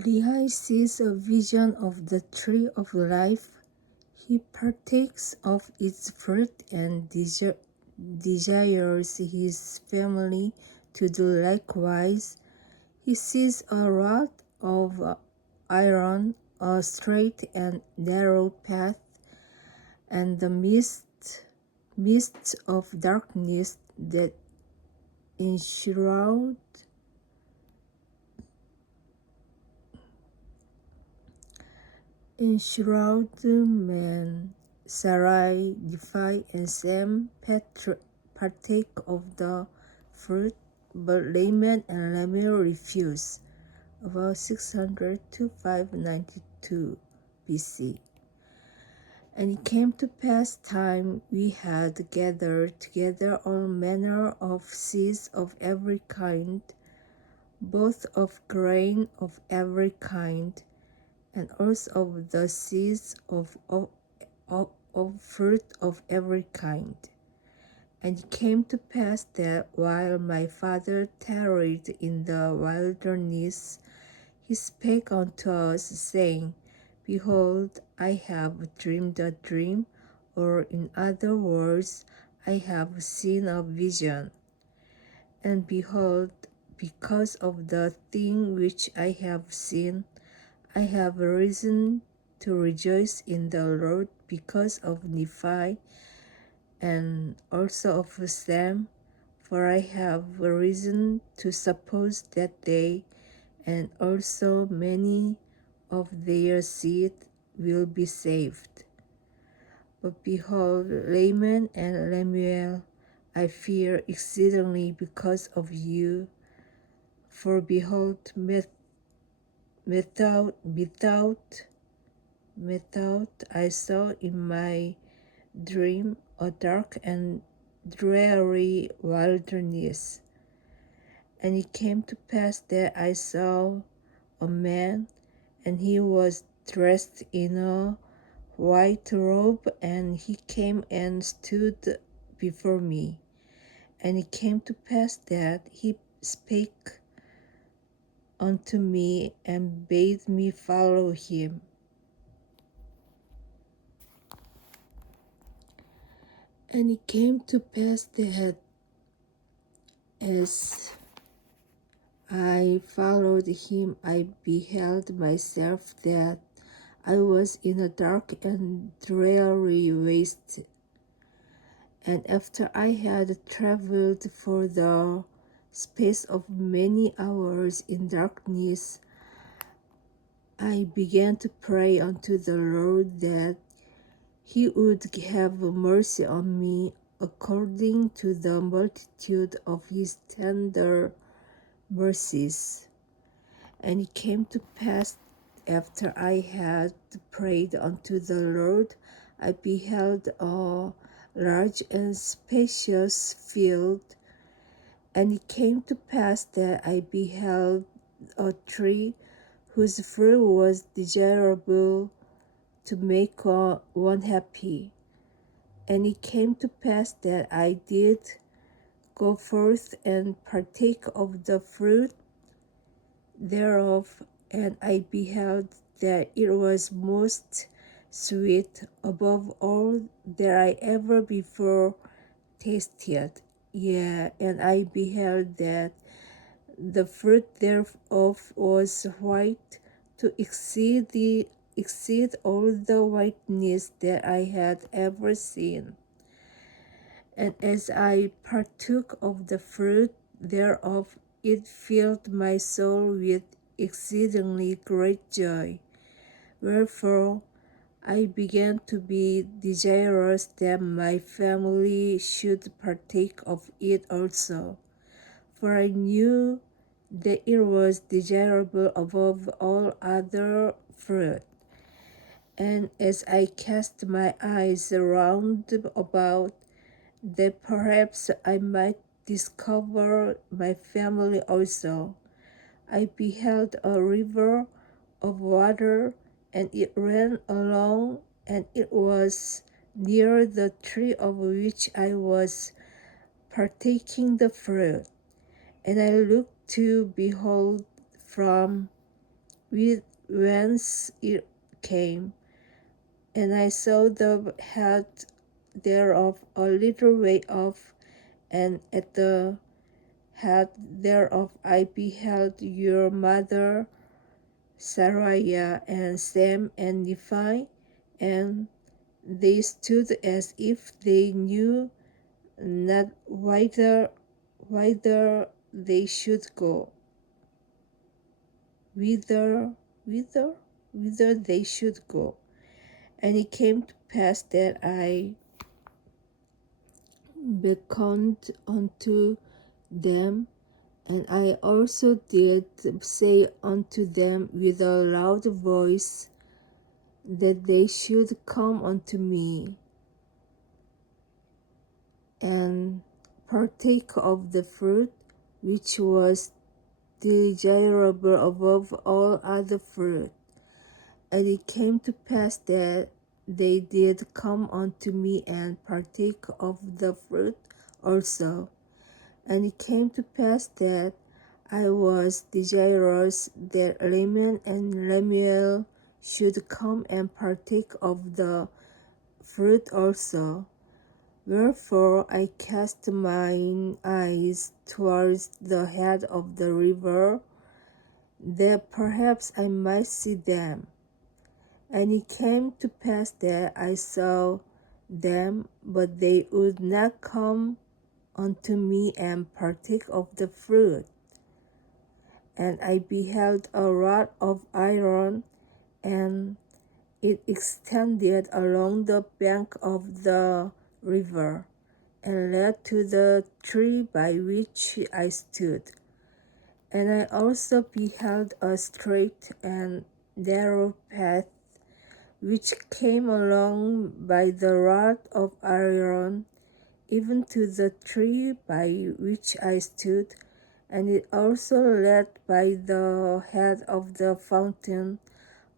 Lehi sees a vision of the tree of life. He partakes of its fruit and desires his family to do likewise. He sees a rod of iron, a straight and narrow path, and the mists of darkness that enshroud men. Sarai, Nephi, and Sam partake of the fruit, but Laman and Lemuel refuse. About 600 to 592 BC. And it came to pass time we had gathered together all manner of seeds of every kind, both of grain of every kind, and also of the seeds of fruit of every kind. And it came to pass that while my father tarried in the wilderness, he spake unto us, saying, Behold, I have dreamed a dream, or in other words, I have seen a vision. And behold, because of the thing which I have seen, I have reason to rejoice in the Lord because of Nephi and also of Sam, for I have reason to suppose that they and also many of their seed will be saved. But behold, Laman and Lemuel, I fear exceedingly because of you. For behold, methought I saw in my dream a dark and dreary wilderness. And it came to pass that I saw a man, and he was dressed in a white robe, and he came and stood before me. And it came to pass that he spake unto me and bade me follow him. And it came to pass that as I followed him, I beheld myself that I was in a dark and dreary waste. And after I had traveled for the space of many hours in darkness, I began to pray unto the Lord that he would have mercy on me according to the multitude of his tender mercies. And it came to pass, after I had prayed unto the Lord, I beheld a large and spacious field. And it came to pass that I beheld a tree whose fruit was desirable to make one happy. And it came to pass that I did go forth and partake of the fruit thereof, and I beheld that it was most sweet above all that I ever before tasted. Yea, and I beheld that the fruit thereof was white to exceed all the whiteness that I had ever seen. And as I partook of the fruit thereof, it filled my soul with exceedingly great joy. Wherefore I began to be desirous that my family should partake of it also. For I knew that it was desirable above all other fruit. And as I cast my eyes round about, that perhaps I might discover my family also, I beheld a river of water, and it ran along, and it was near the tree of which I was partaking the fruit. And I looked to behold from whence it came. And I saw the head thereof a little way off, and at the head thereof I beheld your mother Sariah and Sam and Nephi, and they stood as if they knew not whither they should go, whither whither whither they should go. And it came to pass that I beckoned unto them, and I also did say unto them with a loud voice, that they should come unto me, and partake of the fruit which was desirable above all other fruit. And it came to pass that they did come unto me and partake of the fruit also. And it came to pass that I was desirous that Laman and Lemuel should come and partake of the fruit also. Wherefore I cast mine eyes towards the head of the river, that perhaps I might see them. And it came to pass that I saw them, but they would not come unto me and partake of the fruit. And I beheld a rod of iron, and it extended along the bank of the river, and led to the tree by which I stood. And I also beheld a straight and narrow path, which came along by the rod of iron, even to the tree by which I stood, and it also led by the head of the fountain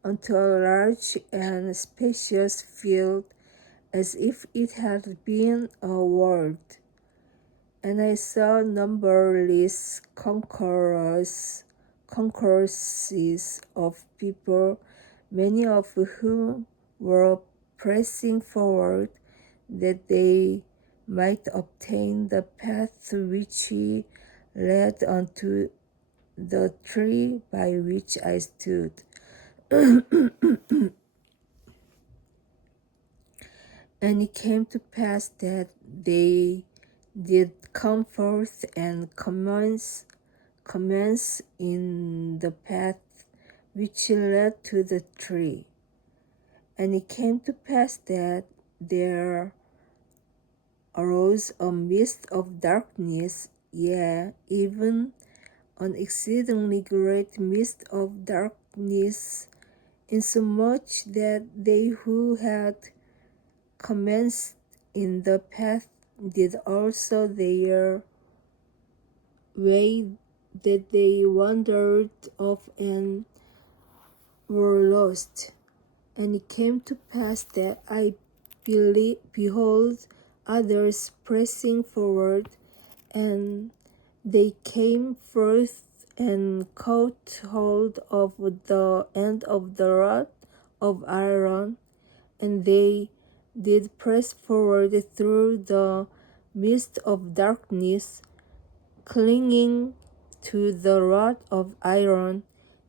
unto a large and spacious field, as if it had been a world. And I saw numberless concourses of people, many of whom were pressing forward, that they might obtain the path which led unto the tree by which I stood. And it came to pass that they did come forth and commence in the path which led to the tree. And it came to pass that there arose a mist of darkness, yea, even an exceedingly great mist of darkness, insomuch that they who had commenced in the path did also their way, that they wandered off and were lost. And it came to pass that I behold others pressing forward, and they came forth and caught hold of the end of the rod of iron, and they did press forward through the mist of darkness, clinging to the rod of iron,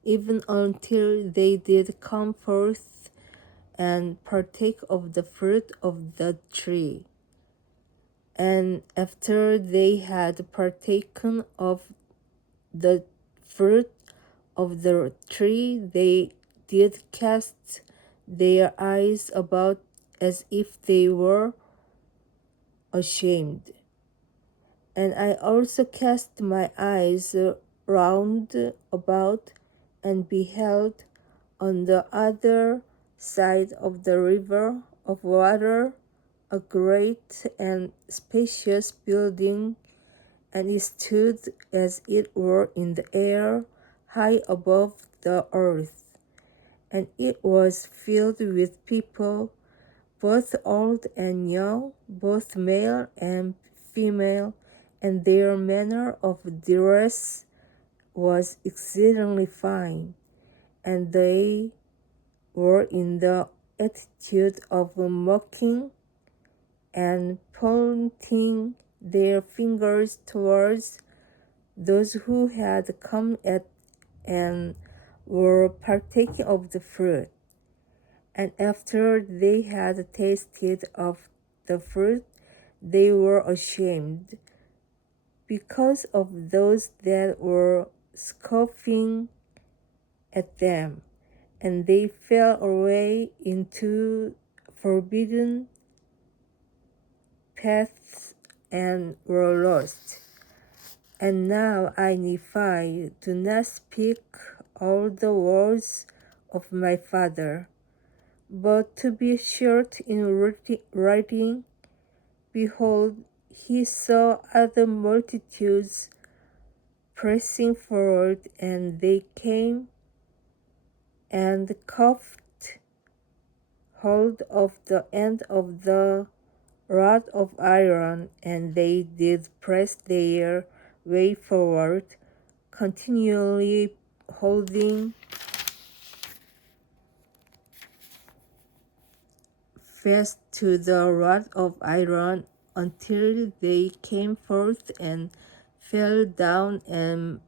even until they did come forth and partake of the fruit of the tree. And after they had partaken of the fruit of the tree, they did cast their eyes about as if they were ashamed. And I also cast my eyes round about, and beheld on the other side of the river of water a great and spacious building, and it stood as it were in the air, high above the earth. And it was filled with people, both old and young, both male and female, and their manner of dress was exceedingly fine. and they were in the attitude of mocking and pointing their fingers towards those who had come at and were partaking of the fruit. And after they had tasted of the fruit, they were ashamed because of those that were scoffing at them, and they fell away into forbidden paths and were lost. And now I, Nephi, do not speak all the words of my father, but to be short in writing, behold, he saw other multitudes pressing forward, and they came and caught hold of the end of the rod of iron, and they did press their way forward, continually holding fast to the rod of iron until they came forth and fell down and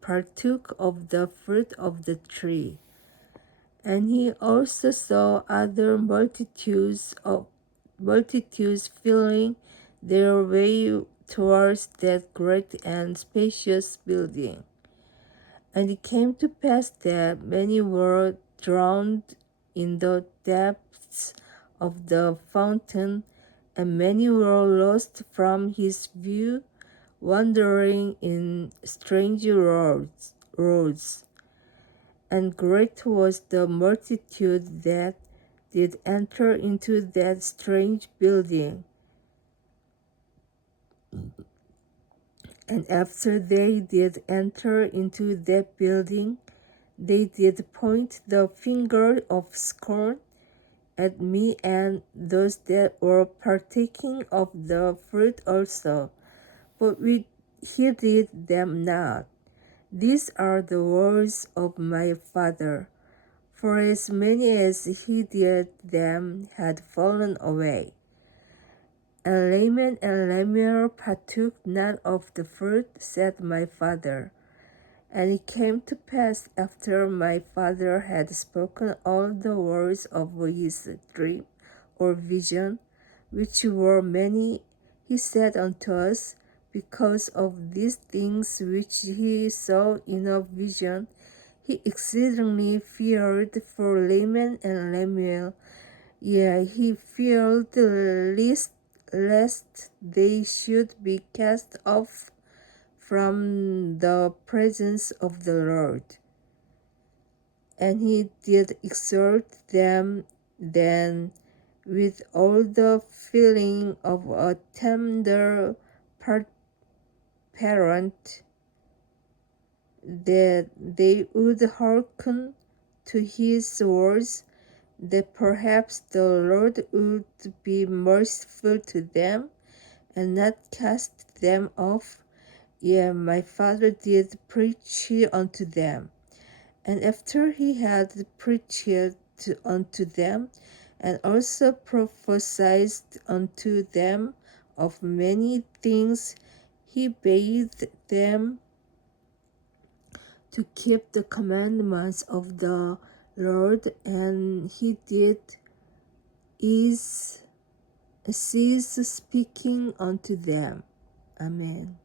partook of the fruit of the tree. And he also saw other multitudes filling their way towards that great and spacious building. And it came to pass that many were drowned in the depths of the fountain, and many were lost from his view, wandering in strange roads. And great was the multitude that did enter into that strange building. And after they did enter into that building, they did point the finger of scorn at me and those that were partaking of the fruit also. But we heeded them not. These are the words of my father. For as many as heeded them had fallen away. And Laman and Lemuel partook not of the fruit, said my father. And it came to pass after my father had spoken all the words of his dream or vision, which were many, he said unto us, because of these things which he saw in a vision, he exceedingly feared for Laman and Lemuel. Yea, he feared lest they should be cast off from the presence of the Lord. And he did exhort them then with all the feeling of a tender parent, that they would hearken to his words, that perhaps the Lord would be merciful to them and not cast them off. Yea, my father did preach unto them. And after he had preached unto them, and also prophesied unto them of many things, he bade them to keep the commandments of the Lord, and he did cease speaking unto them. Amen.